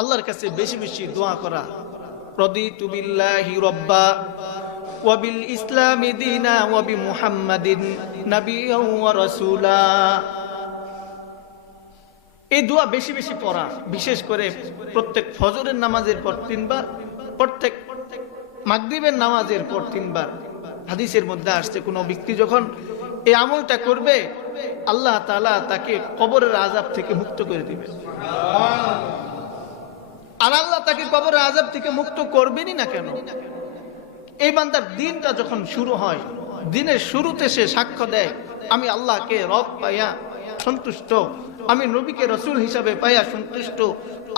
আল্লাহর কাছে বেশি বেশি দোয়া করা। রদিতু বিল্লাহি রব্বা ওয়াবিল ইসলামি দিনা ওয়াবি মুহাম্মাদিন নাবিয়্যাও ওয়া রাসূলা। এই দোয়া বেশি বেশি পড়া, বিশেষ করে প্রত্যেক ফজরের নামাজের পর তিনবার, প্রত্যেক মাগরিবের নামাজের পর তিনবার। হাদিসের মধ্যে আসছে, কোনো ব্যক্তি যখন এই আমলটা করবে, আল্লাহ তাআলা তাকে কবরের আজাব থেকে মুক্ত করে দিবে আর আল্লাহ তাকে কবরের আজাব থেকে মুক্ত করবেনই না কেন? এই বান্দার দিনটা যখন শুরু হয়, দিনের শুরুতে সে সাক্ষ্য দেয়, আমি আল্লাহকে রব পাইয়া সন্তুষ্ট, আমি নবীকে রসুল হিসাবে পাইয়া সন্তুষ্ট,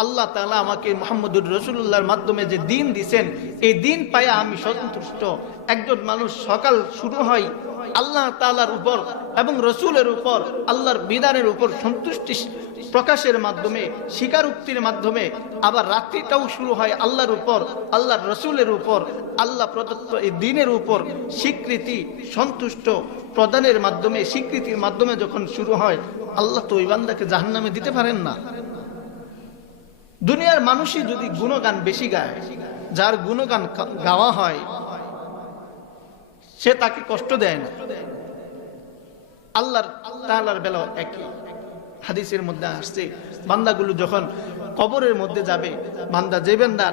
আল্লাহ তালা আমাকে মোহাম্মদুর রসুল্লাহর মাধ্যমে যে দিন দিছেন, এই দিন পাইয়া আমি সন্তুষ্ট। একজন মানুষ সকাল শুরু হয় আল্লাহ তালার উপর এবং রসুলের উপর, আল্লাহর বিধানের উপর সন্তুষ্টি প্রকাশের মাধ্যমে, স্বীকারোক্তির মাধ্যমে আবার রাত্রিটাও শুরু হয় আল্লাহর উপর, আল্লাহর রসুলের উপর, আল্লাহ প্রদত্ত এই দিনের উপর স্বীকৃতি, সন্তুষ্ট প্রদানের মাধ্যমে, স্বীকৃতির মাধ্যমে যখন শুরু হয়, আল্লাহ তো ওই বান্দাকে জাহান্নামে দিতে পারেন না। দুনিয়ার মানুষই যদি গুণগান বেশি গায়, যার গুণগান গাওয়া হয় সে তাকে কষ্ট দেয় না। আল্লাহর তাআলার বেলাও একই। হাদিসের মধ্যে আসছে, বান্দাগুলো যখন কবরের মধ্যে যাবে, বান্দা যে বান্দা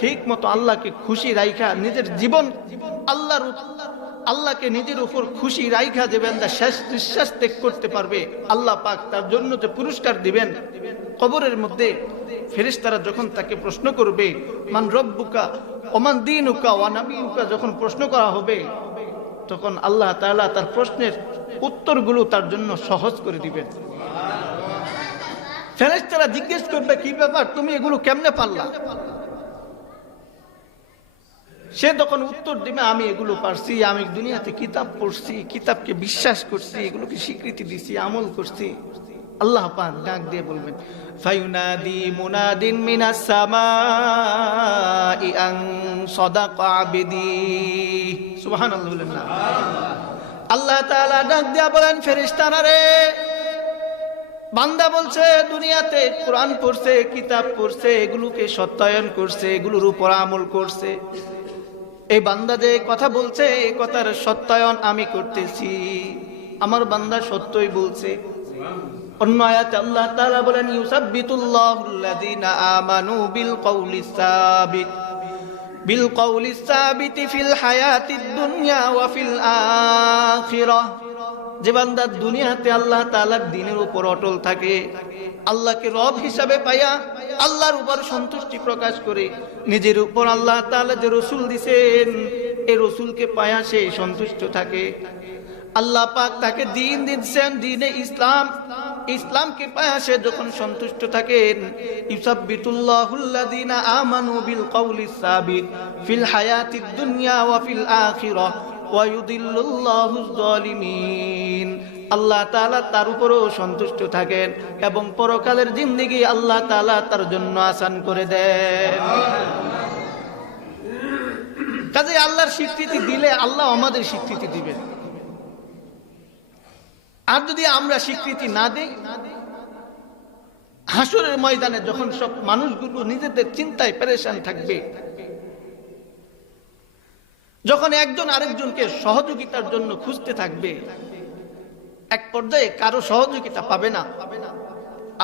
ঠিক মতো আল্লাহকে খুশি রাইখা নিজের জীবন, আল্লাহর আল্লাহকে নিজের উপর খুশি রাইখা যে বান্দা শেষ নিঃশ্বাস ত্যাগ করতে পারবে, আল্লাহ পাক তার জন্য যে পুরস্কার দিবেন, কবরের মধ্যে ফেরেশতারা যখন তাকে প্রশ্ন করবে, মান রব্বুকা ওমান দিনুকা ওয়া নাবিয়ুকা? যখন প্রশ্ন করা হবে তখন আল্লাহ তালা তার প্রশ্নের উত্তরগুলো তার জন্য সহজ করে দিবেন। ফেরেস্তারা জিজ্ঞেস করবে, কি ব্যাপার? তুমি এগুলো কেমনে পারলা? সে তখন উত্তর দিবে, আমি এগুলো পারছি, আমি দুনিয়াতে কিতাব পড়ছি, কিতাবকে বিশ্বাস করছি, এগুলোকে স্বীকৃতি দিছি, আমল করছি। আল্লাহ পাক ডাক দিয়ে বলবেন, ফায়ুনাদি মুনাদিন মিনাস সামাই আন সাদাকা আবিদি। সুবহানাল্লাহ বলেন না। আল্লাহ তাআলা ডাক দিয়া বলেন, ফেরেশতারা রে, বান্দা বলছে, দুনিয়াতে কোরআন পড়ছে, কিতাব পড়ছে, এগুলোকে সত্যায়ন করছে, এগুলোর উপর আমল করছে। এই বান্দা যে কথা বলছে, এই কথার সত্যায়ন আমি করতেছি। আমার বান্দা সত্যই বলছে। অন্য আয়াতে আল্লাহ তাআলা বলেন, ইউসাব্বিতুল্লাহুল্লাযীনা আমানু বিল কওলি সাবিত বিল কওলি সাবিতি ফিল হায়াতিদ দুনিয়া ওয়া ফিল আখিরাহ যে বান্দা দুনিয়াতে আল্লাহ তাআলার দিনের উপর অটল থাকে, আল্লাহকে রব হিসাবে পাইয়া আল্লাহর উপর সন্তুষ্টি প্রকাশ করে, নিজের উপর আল্লাহ তাআলা যে রসুল দিছেন এই রসুলকে পায়া সে সন্তুষ্ট থাকে। আল্লাহ পাক তাকে দিন দিচ্ছেন দিনে ইসলাম ইসলামকে পায়া সে যখন সন্তুষ্ট থাকেন, ইউসাব্বিতুল্লাহুল্লাযীনা আমানু বিল কওলিস সাবিত, ফিল হায়াতিদ দুনিয়া ওয়া ফিল আখিরাহ ওয়া ইউদিল্লুল্লাহুজ জালিমিন আল্লাহ তাআলা তার উপরও সন্তুষ্ট থাকেন এবং পরকালের জিন্দেগি আল্লাহ তাআলা তার জন্য আসান করে দেন। কাজে আল্লাহর স্বীকৃতি দিলে আল্লাহ আমাদের স্বীকৃতি দিবেন। আর যদি আমরা স্বীকৃতি না দিই, হাসরের ময়দানে যখন সব মানুষগুলো নিজেদের চিন্তায় পেরেশান থাকবে, যখন একজন আরেকজনকে সহযোগিতার জন্য খুঁজতে থাকবে, এক পর্যায়ে কারও সহযোগিতা পাবে না,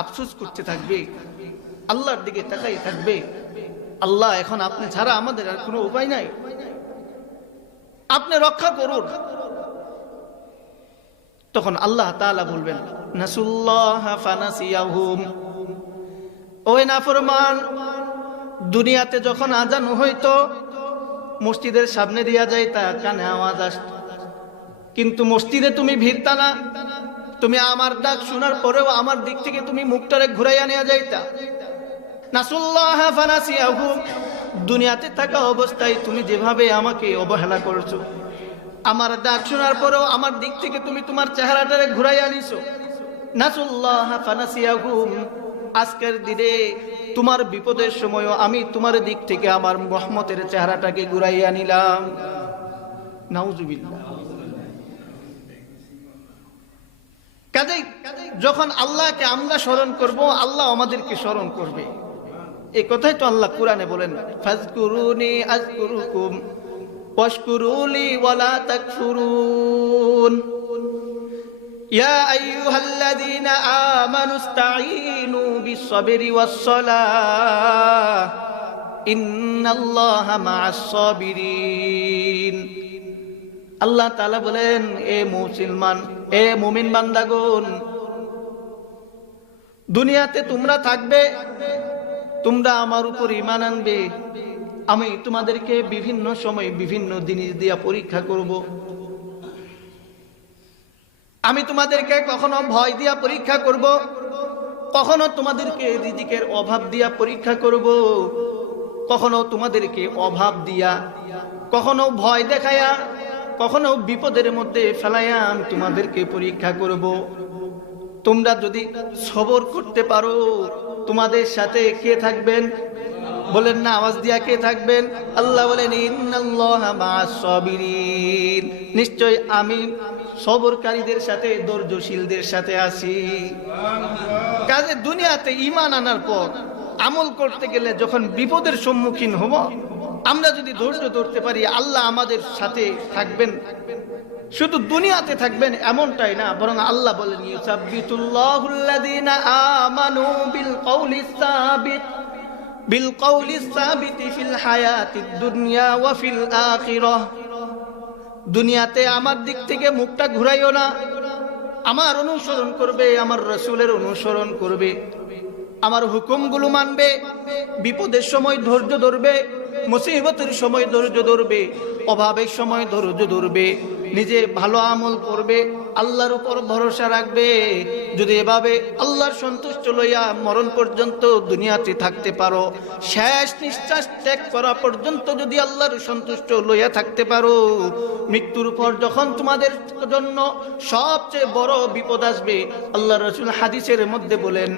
আফসুস করতে থাকবে, আল্লাহর দিকে তাকাই থাকবে, আল্লাহ এখন আপনি ছাড়া আমাদের আর কোনো উপায় নাই। আপনি রক্ষা করুন। তখন আল্লাহ তাআলা বলবেন নাফরমান, দুনিয়াতে যখন আজান হইতো, মসজিদের সামনে দিয়া যাইতা, কানে আওয়াজ আসত। কিন্তু মসজিদে তুমি ভিড়তা না। তুমি আমার ডাক শোনার পরেও আমার দিক থেকে তুমি মুখটারে ঘুরাইয়া নিয়ে যাইতা। নাসুল্লাহ ফানাসিয়াহুম। দুনিয়াতে থাকা অবস্থায় তুমি যেভাবে আমাকে অবহেলা করছ আমার ডাক শোনার পরেও আমার দিক থেকে তুমি তোমার চেহারাটারে ঘুরাই আনিছো নাসুল্লাহ ফানাসিয়াহুম। আজকের দিনে তোমার বিপদের সময়ও আমি তোমার দিক থেকে আমার রহমতের চেহারাটাকে ঘুরাই আনিলাম নাউজুবিল্লাহ। কাজেই যখন আল্লাহকে আমরা স্মরণ করব, আল্লাহ আমাদেরকে স্মরণ করবে। এই কথাই তো আল্লাহ কোরআনে বলেন, ফাজকুরুনি আজকুরুকুম। ওয়াশকুরুলি ওয়ালা তাকফুরুন يا أيها الذين آمنوا استعينوا بالصبر والصلاة إن الله مع الصابرين আল্লাহ তাআলা বলেন এ মুসলমান এ মুমিন বান্দাগণ দুনিয়াতে তোমরা থাকবে তোমরা আমার উপর ইমান আনবে আমি তোমাদেরকে বিভিন্ন সময় বিভিন্ন জিনিস দিয়া পরীক্ষা করব। আমি তোমাদেরকে কখনো ভয় দিয়া পরীক্ষা করব, কখনো তোমাদেরকে রিজিকের অভাব দিয়া পরীক্ষা করব, কখনো তোমাদেরকে অভাব দিয়া, কখনো ভয় দেখায়া, কখনো বিপদের মধ্যে ফেলাইয়া আমি তোমাদেরকে পরীক্ষা করব। তোমরা যদি সবর করতে পারো, তোমাদের সাথে কে থাকবেন? বলেন না, আওয়াজ দিয়া কে থাকবেন? আল্লাহ বলেন নিশ্চয় আমি সবরকারীদের সাথে, ধৈর্যশীলদের সাথে আছি। কাজে দুনিয়াতে ঈমান আনার পর, আমল করতে গেলে যখন বিপদের সম্মুখীন হব, আমরা যদি ধৈর্য ধরতে পারি, আল্লাহ আমাদের সাথে থাকবেন। শুধু দুনিয়াতে থাকবেন এমনটাই না, বরং আল্লাহ বলেন, ইউসাব্বিতুল্লাহুল্লাযীনা আমানু বিল কওলিস সাবিত। সাবিত ফিল হায়াতিদ দুনিয়া ওয়া ফিল আখিরাহ। দুনিয়াতে আমার দিক থেকে মুখটা ঘুরাইও না। আমার অনুসরণ করবে, আমার রসুলের অনুসরণ করবে। আমার হুকুমগুলো মানবে, বিপদের সময় ধৈর্য ধরবে, মুসিবতের সময় ধৈর্য ধরবে, অভাবের সময় ধৈর্য ধরবে। নিজে ভালো আমল করবে, আল্লাহর উপর ভরসা রাখবে। যদি এভাবে আল্লাহর সন্তুষ্ট লইয়া মরণ পর্যন্ত দুনিয়াতে থাকতে পারো, শেষ নিঃশ্বাস ত্যাগ করা পর্যন্ত যদি আল্লাহর সন্তুষ্ট লইয়া থাকতে পারো, মৃত্যুর উপর যখন তোমাদের জন্য সবচেয়ে বড় বিপদ আসবে, আল্লাহ রসুল হাদিসের মধ্যে বলেন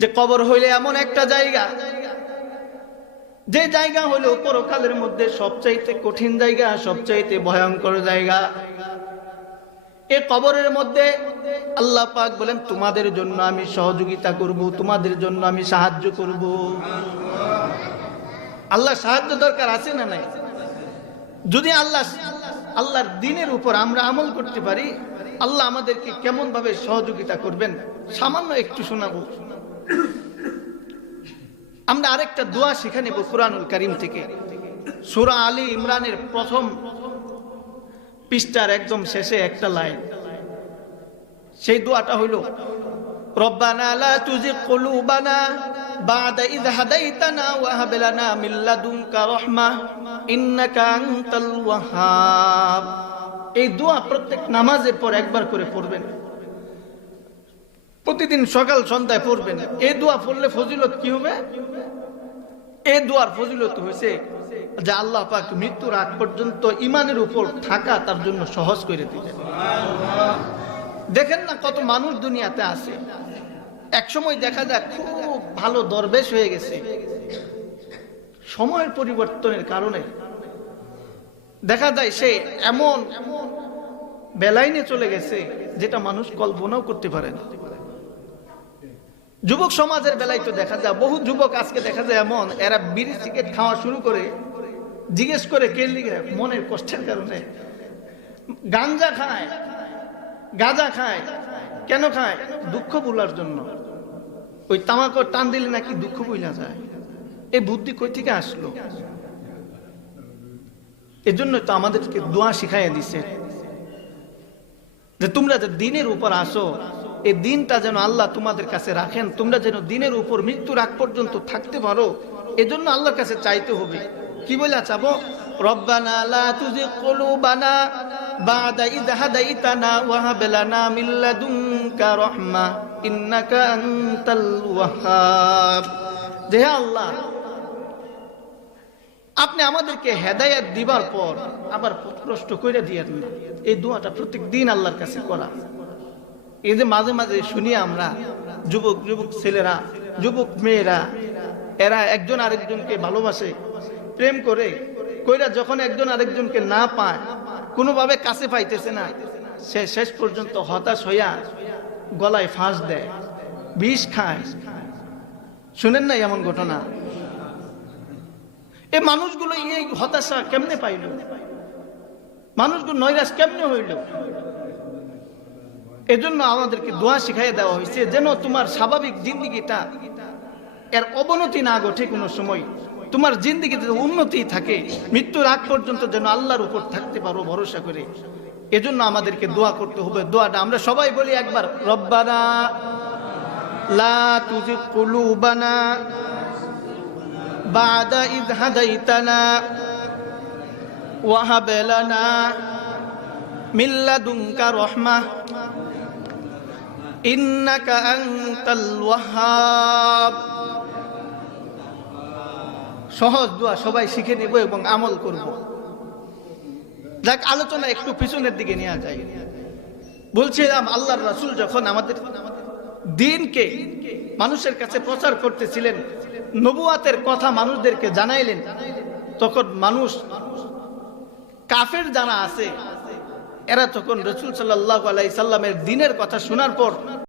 যে কবর হইলে এমন একটা জায়গা যে জায়গা হলো পরকালের মধ্যে সবচাইতে কঠিন জায়গা, সবচাইতে ভয়ঙ্কর জায়গা। এ কবরের মধ্যে আল্লাহ পাক বলেন, তোমাদের জন্য আমি সহযোগিতা করব, তোমাদের জন্য আমি সাহায্য করব। আল্লাহ সাহায্য দরকার আছে না নাই? যদি আল্লাহ, আল্লাহর দিনের উপর আমরা আমল করতে পারি, আল্লাহ আমাদেরকে কেমন ভাবে সহযোগিতা করবেন? সামান্য একটু শোনাবো। আমরা আরেকটা দোয়া শিখে নেব কোরআনুল করিম থেকে। সুরা আলী ইমরানের প্রথম পৃষ্ঠার একদম শেষে একটা লাইন। সেই দোয়াটা হইল, রব্বানা লা তুজিগ কুলুবানা বাদা ইয হাদাইতানা ওয়া হাব লানা মিন লাদুনকা রাহমা ইন্নাকা আনতাল ওয়াহ্হাব এই দোয়া প্রত্যেক নামাজের পর একবার করে পড়বেন। প্রতিদিন সকাল সন্ধ্যায় পড়বেন। এই দোয়া পড়লে ফজিলত কি হবে? এই দোয়ার ফজিলত হয়েছে যে আল্লাহ পাক মৃত্যুর আগ পর্যন্ত ইমানের উপর থাকা তার জন্য সহজ করে দিলেন। দেখেন না কত মানুষ দুনিয়াতে আছে। এক সময় দেখা যায় খুব ভালো দরবেশ হয়ে গেছে। সময়ের পরিবর্তনের কারণে দেখা যায় সে এমন বেলাইনে চলে গেছে যেটা মানুষ কল্পনাও করতে পারে না। যুবক সমাজের বেলায় তো দেখা যায়, বহু যুবক আজকে দেখা যায় এমন, এরা বিড়ি, সিগারেট খাওয়া শুরু করে, জিজ্ঞেস করে কে লিগে মনের কষ্টের কারণে, গাঞ্জা খায়, গাঁজা খায়, কেন খায়? দুঃখ ভুলার জন্য। ওই তামাকর টান দিলে নাকি দুঃখ বইলা যায়। এই বুদ্ধি কই থেকে আসলো? এজন্য তো আমাদেরকে দোয়া শিখাইয়া দিছে যে তোমরা যে দিনের উপর আসো এই দিনটা যেন আল্লাহ তোমাদের কাছে রাখেন। তোমরা যেন দিনের উপর মৃত্যুর আগ পর্যন্ত থাকতে পারো। এজন্য আল্লাহর কাছে চাইতে হবে। কি বলে চাবো? লা তুজিগ কুলুবানা বাদা হাদাইতানা ওয়া হাব লানা লাদুনকা রাহমা ইন্নাকা আনতাল ওয়াহ্হাব যে হে আল্লাহ, আপনি আমাদেরকে হেদায়াত দিবার পর আবার প্রশ্ন করে দিয়েন না। এই দোয়াটা প্রত্যেক দিন আল্লাহর কাছে করা। এই যে মাঝে মাঝে শুনি আমরা যুবক যুবক ছেলেরা, যুবক মেয়েরা, এরা একজন আরেকজনকে ভালোবাসে, প্রেম করে, কইরা যখন একজন আরেকজনকে না পায়, কোনোভাবে কাছে পাইতেছে না, সে শেষ পর্যন্ত হতাশ হইয়া গলায় ফাঁস দেয়, বিষ খায়। শুনেন না এমন ঘটনা? এ মানুষগুলো এই হতাশা কেমনে পাইল? মানুষগুলো নৈরাশ কেমনে হইল? এজন্য আমাদেরকে দোয়া শিখাই দেওয়া হয়েছে যেন তোমার স্বাভাবিক জিন্দিগিটা এর অবনতি না ঘটে কোনো সময়। তোমার জিন্দিগিতে উন্নতি থাকে, মৃত্যুর আগ পর্যন্ত যেন আল্লাহর উপর থাকতে পারো ভরসা করে। এজন্য আমাদেরকে দোয়া করতে হবে। দোয়াটা আমরা সবাই বলি একবার, রব্বানা লা কুলুবানা বাদা ইদ হাদাইতানা ওয়াহাব লানা মিন লাদুনকা রাহমাহ। ইন্নাকা ওয়াহ্হাব সহজ দোয়া সবাই শিখে নেব এবং আমল করব। যাক, আলোচনা একটু পিছনের দিকে নেওয়া যায়। বলছিলাম, আল্লাহর রাসূল যখন আমাদের দিনকে মানুষের কাছে প্রচার করতেছিলেন, নবুয়াতের কথা মানুষদেরকে জানাইলেন, তখন মানুষ কাফের জানা আছে এরা তখন রসুল সাল্লাহ আলাই সাল্লামের দিনের কথা শোনার পর